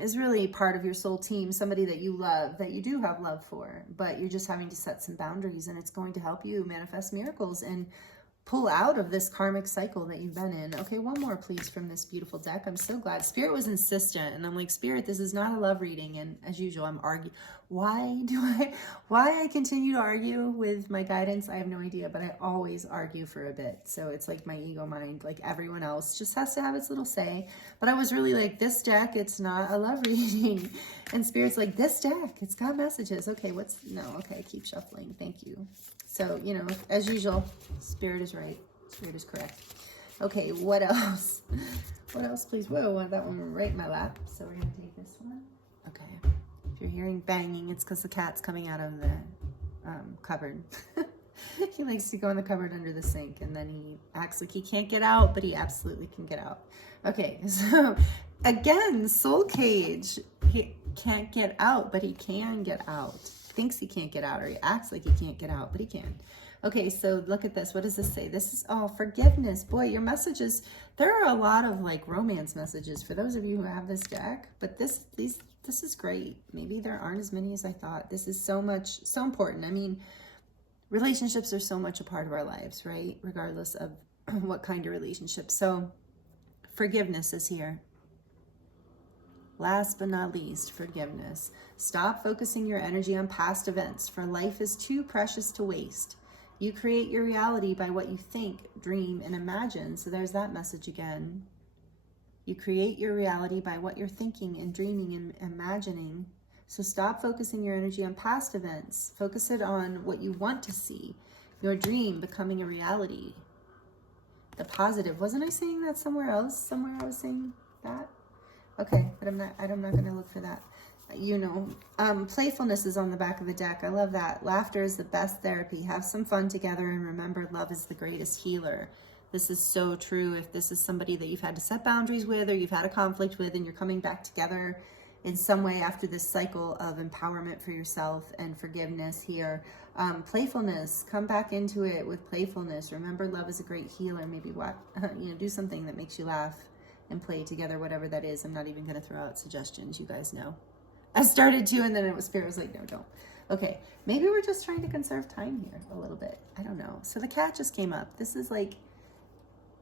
is really part of your soul team, somebody that you love, that you do have love for, but you're just having to set some boundaries, and it's going to help you manifest miracles and pull out of this karmic cycle that you've been in. Okay, one more please from this beautiful deck. I'm so glad. Spirit was insistent, and I'm like, Spirit, this is not a love reading. And as usual, I'm arguing. Why I continue to argue with my guidance, I have no idea, but I always argue for a bit. So it's like my ego mind, like everyone else, just has to have its little say. But I was really like, this deck, it's not a love reading. And Spirit's like, this deck, it's got messages. Okay, okay, keep shuffling. Thank you. So, you know, as usual, Spirit is right. Spirit is correct. Okay, what else? What else, please? Whoa, that one right in my lap. So we're going to take this one. Okay. If you're hearing banging, it's because the cat's coming out of the cupboard. He likes to go in the cupboard under the sink, and then he acts like he can't get out, but he absolutely can get out. Okay, so again, soul cage. can't get out, but he can get out. Thinks he can't get out, or he acts like he can't get out, but he can. Okay, so look at this. What does this say? This is, oh, forgiveness. Boy, your messages, there are a lot of like romance messages for those of you who have this deck, but this is great. Maybe there aren't as many as I thought. This is so important. I mean, relationships are so much a part of our lives, right? Regardless of what kind of relationship. So forgiveness is here. Last but not least, forgiveness. Stop focusing your energy on past events, for life is too precious to waste. You create your reality by what you think, dream, and imagine. So there's that message again. You create your reality by what you're thinking and dreaming and imagining. So stop focusing your energy on past events. Focus it on what you want to see. Your dream becoming a reality. The positive. Wasn't I saying that somewhere else? Somewhere I was saying that? Okay, but I'm not going to look for that. You know, playfulness is on the back of the deck. I love that. Laughter is the best therapy. Have some fun together, and remember, love is the greatest healer. This is so true. If this is somebody that you've had to set boundaries with, or you've had a conflict with, and you're coming back together in some way after this cycle of empowerment for yourself and forgiveness here. Playfulness, come back into it with playfulness. Remember, love is a great healer. Maybe do something that makes you laugh and play together, whatever that is. I'm not even going to throw out suggestions. You guys know. I started to, and then it was Spirit was like, no, don't. Okay, maybe we're just trying to conserve time here a little bit. I don't know. So the cat just came up. This is like,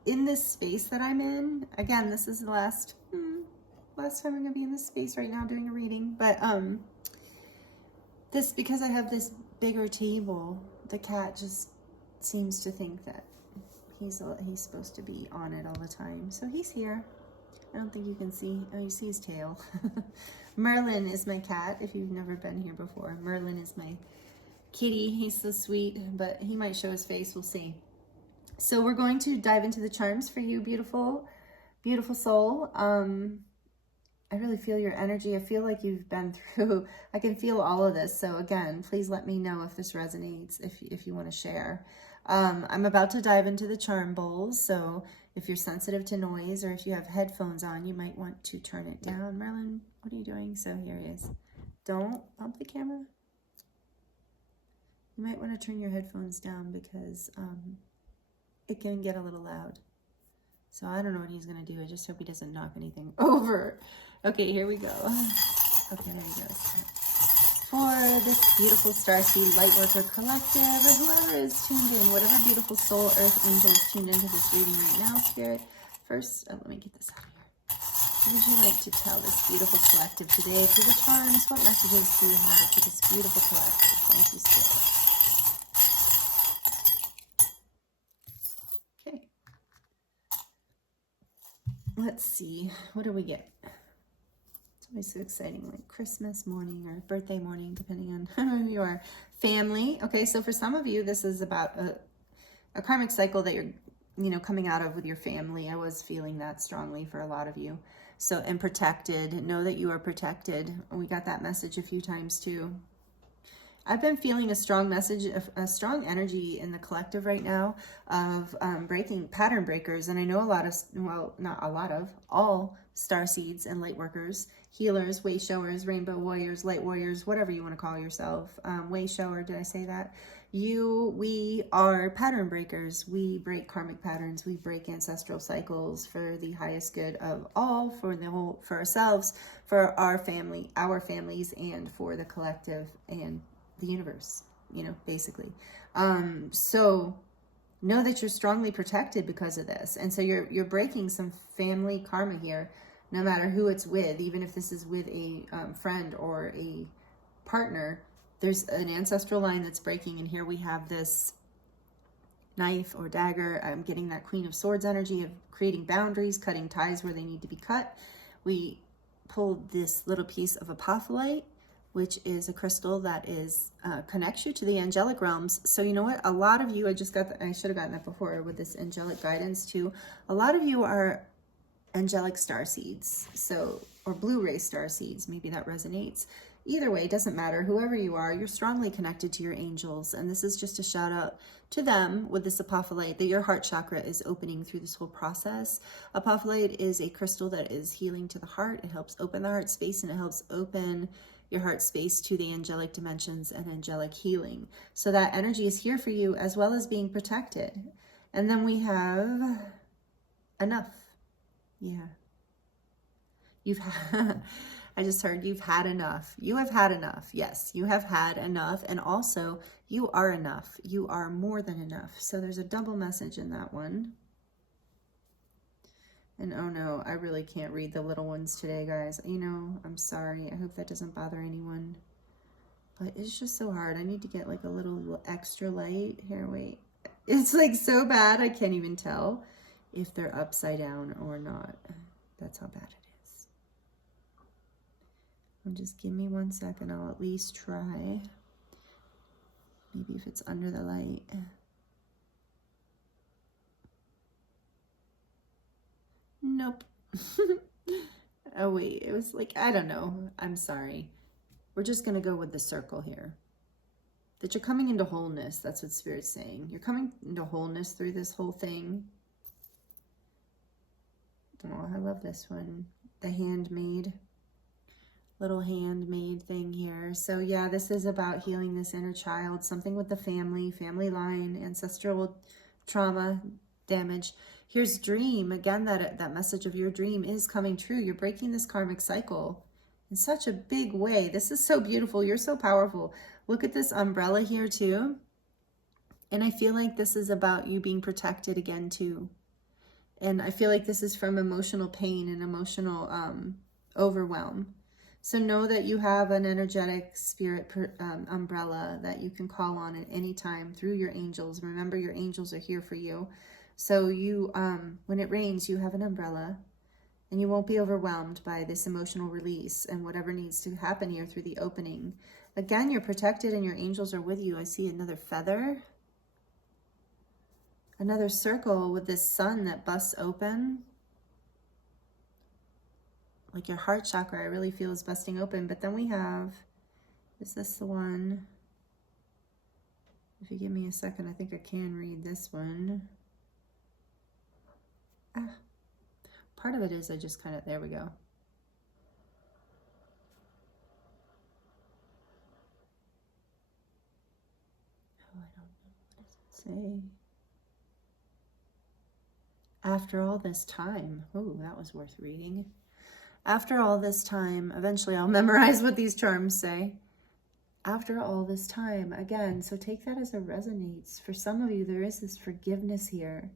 in this space that I'm in, again, this is the last time I'm going to be in this space right now doing a reading. But this, because I have this bigger table, the cat just seems to think that he's supposed to be on it all the time. So he's here. I don't think you can see. Oh, you see his tail. Merlin is my cat, if you've never been here before. Merlin is my kitty. He's so sweet, but he might show his face. We'll see. So we're going to dive into the charms for you, beautiful, beautiful soul. I really feel your energy. I feel like you've been through, I can feel all of this. So again, please let me know if this resonates, if you want to share. I'm about to dive into the charm bowls. So if you're sensitive to noise, or if you have headphones on, you might want to turn it down. Merlin, what are you doing? So here he is. Don't bump the camera. You might want to turn your headphones down because it can get a little loud. So I don't know what he's going to do. I just hope he doesn't knock anything over. Okay, here we go. Okay, there we go. For this beautiful Starseed Lightworker Collective, or whoever is tuned in, whatever beautiful soul, earth, angel is tuned into this reading right now, Spirit. First, let me get this out of here. What would you like to tell this beautiful collective today through the charms? What messages do you have for this beautiful collective? Thank you, Spirit. Okay. Let's see. What do we get? It's always so exciting, like Christmas morning or birthday morning, depending on who you are. Family. Okay, so for some of you, this is about a karmic cycle that you're, coming out of with your family. I was feeling that strongly for a lot of you. So, and protected. Know that you are protected. We got that message a few times too. I've been feeling a strong message, a strong energy in the collective right now of breaking pattern breakers. And I know all Starseeds and Lightworkers, healers, way showers, rainbow warriors, light warriors, whatever you want to call yourself. Way shower, did I say that? We are pattern breakers. We break karmic patterns. We break ancestral cycles for the highest good of all, for ourselves, for our family, our families, and for the collective and the universe, basically. So know that you're strongly protected because of this. And so you're breaking some family karma here, no matter who it's with, even if this is with a friend or a partner. There's an ancestral line that's breaking, and here we have this knife or dagger. I'm getting that Queen of Swords energy of creating boundaries, cutting ties where they need to be cut. We pulled this little piece of apophyllite, which is a crystal that is connects you to the angelic realms. So you know what? A lot of you, I should have gotten that before with this angelic guidance too. A lot of you are angelic starseeds, or blue ray starseeds. Maybe that resonates. Either way, it doesn't matter. Whoever you are, you're strongly connected to your angels. And this is just a shout out to them with this apophyllite, that your heart chakra is opening through this whole process. Apophyllite is a crystal that is healing to the heart. It helps open the heart space, and it helps open your heart space to the angelic dimensions and angelic healing. So that energy is here for you, as well as being protected. And then we have enough. Yeah. You've had, I just heard you've had enough. You have had enough. Yes, you have had enough. And also, you are enough. You are more than enough. So there's a double message in that one. And oh no, I really can't read the little ones today, guys. You know, I'm sorry. I hope that doesn't bother anyone. But it's just so hard. I need to get like a little extra light. Here, wait. It's like so bad, I can't even tell if they're upside down or not. That's how bad it is. Just give me 1 second. I'll at least try. Maybe if it's under the light. Nope. Oh wait, it was like, I don't know. I'm sorry. We're just going to go with the circle here. That you're coming into wholeness. That's what Spirit's saying. You're coming into wholeness through this whole thing. Oh, I love this one. The handmade. Little handmade thing here. So yeah, this is about healing this inner child. Something with the family line, ancestral trauma, damage. Here's dream. Again, that message of your dream is coming true. You're breaking this karmic cycle in such a big way. This is so beautiful. You're so powerful. Look at this umbrella here too. And I feel like this is about you being protected again too. And I feel like this is from emotional pain and emotional overwhelm. So know that you have an energetic spirit umbrella that you can call on at any time through your angels. Remember, your angels are here for you. So you, when it rains, you have an umbrella. And you won't be overwhelmed by this emotional release and whatever needs to happen here through the opening. Again, you're protected and your angels are with you. I see another feather. Another circle with this sun that busts open. Like your heart chakra, I really feel is busting open. But then we have, is this the one? If you give me a second, I think I can read this one. Part of it is I just kind of, there we go. Oh, I don't know. What does it say? After all this time. Oh, that was worth reading. After all this time, eventually I'll memorize what these charms say. After all this time, again, so take that as it resonates. For some of you, there is this forgiveness here.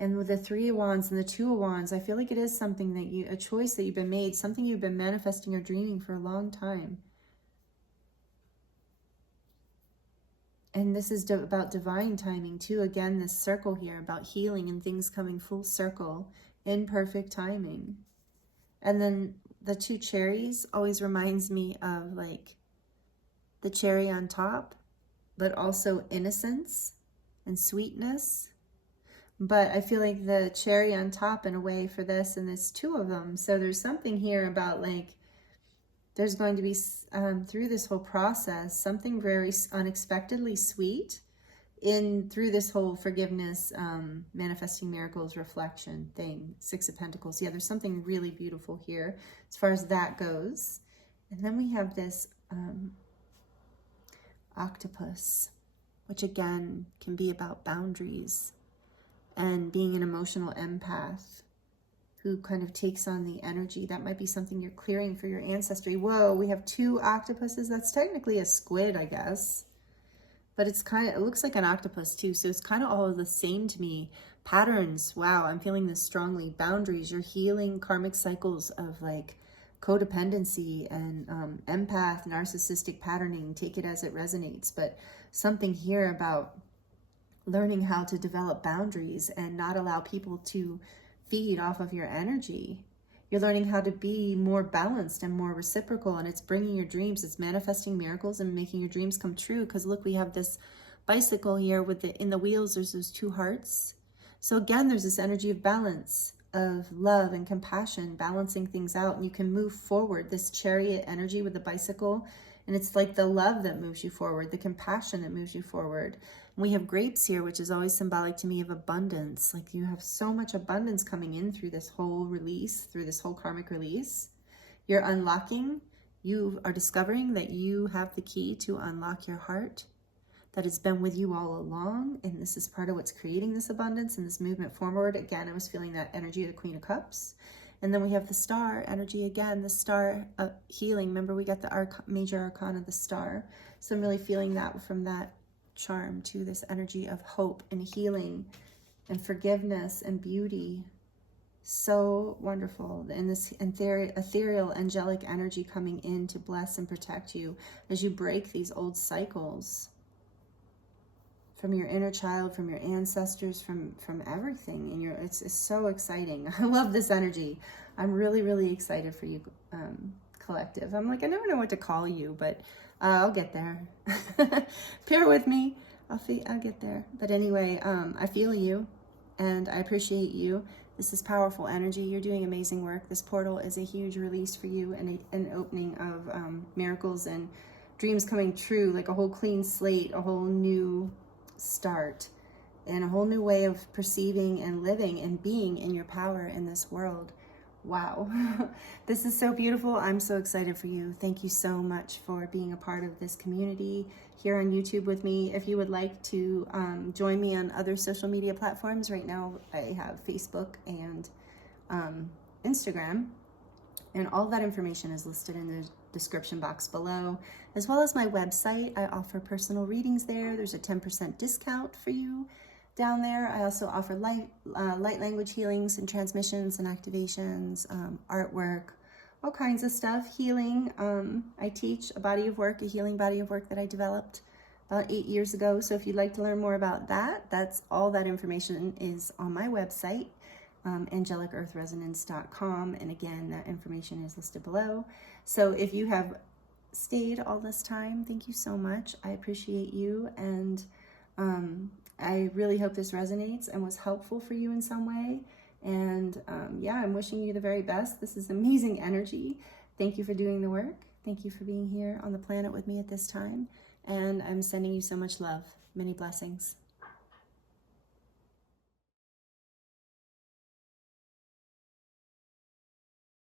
And with the 3 of Wands and the 2 of Wands, I feel like it is something that a choice that you've been made, something you've been manifesting or dreaming for a long time. And this is about divine timing too. Again, this circle here about healing and things coming full circle in perfect timing. And then the 2 cherries always reminds me of like the cherry on top, but also innocence and sweetness. But I feel like the cherry on top in a way for this, and there's 2 of them. So there's something here about like, there's going to be, through this whole process, something very unexpectedly sweet through this whole forgiveness, manifesting miracles, reflection thing, 6 of Pentacles. Yeah, there's something really beautiful here as far as that goes. And then we have this octopus, which again can be about boundaries and being an emotional empath who kind of takes on the energy. That might be something you're clearing for your ancestry. Whoa, we have 2 octopuses. That's technically a squid, I guess. But it's kind of, it looks like an octopus too. So it's kind of all the same to me. Patterns, wow, I'm feeling this strongly. Boundaries, you're healing karmic cycles of like codependency and empath, narcissistic patterning. Take it as it resonates. But something here about learning how to develop boundaries and not allow people to feed off of your energy. You're learning how to be more balanced and more reciprocal, and it's bringing your dreams, it's manifesting miracles and making your dreams come true. Because look, we have this bicycle here with in the wheels, there's those 2 hearts. So again, there's this energy of balance. of love and compassion, balancing things out, and you can move forward. This chariot energy with the bicycle, and it's like the love that moves you forward, the compassion that moves you forward. And we have grapes here, which is always symbolic to me of abundance. Like you have so much abundance coming in through this whole release, through this whole karmic release. You're unlocking, you are discovering that you have the key to unlock your heart that has been with you all along, and this is part of what's creating this abundance and this movement forward. Again, I was feeling that energy of the Queen of Cups. And then we have the star energy again, the star healing. Remember, we got the major arcana, the star. So I'm really feeling that from that charm to this energy of hope and healing and forgiveness and beauty. So wonderful. And this ethereal, angelic energy coming in to bless and protect you as you break these old cycles from your inner child, from your ancestors, from everything. And it's so exciting. I love this energy. I'm really, really excited for you, collective. I'm like, I never know what to call you, but I'll get there. Bear with me. I'll get there. But anyway, I feel you and I appreciate you. This is powerful energy. You're doing amazing work. This portal is a huge release for you and an opening of miracles and dreams coming true, like a whole clean slate, a whole new start, and a whole new way of perceiving and living and being in your power in this world. Wow. This is so beautiful. I'm so excited for you. Thank you so much for being a part of this community here on YouTube with me. If you would like to join me on other social media platforms, right now I have Facebook and Instagram, and all that information is listed in the description box below, as well as my website. I offer personal readings there. There's a 10% discount for you down there. I also offer light language healings and transmissions and activations, artwork, all kinds of stuff, healing. I teach a body of work, a healing body of work that I developed about 8 years ago. So if you'd like to learn more about that, that's all that information is on my website, angelicearthresonance.com. And again, that information is listed below. So if you have stayed all this time, thank you so much. I appreciate you. And I really hope this resonates and was helpful for you in some way. And yeah, I'm wishing you the very best. This is amazing energy. Thank you for doing the work. Thank you for being here on the planet with me at this time. And I'm sending you so much love. Many blessings.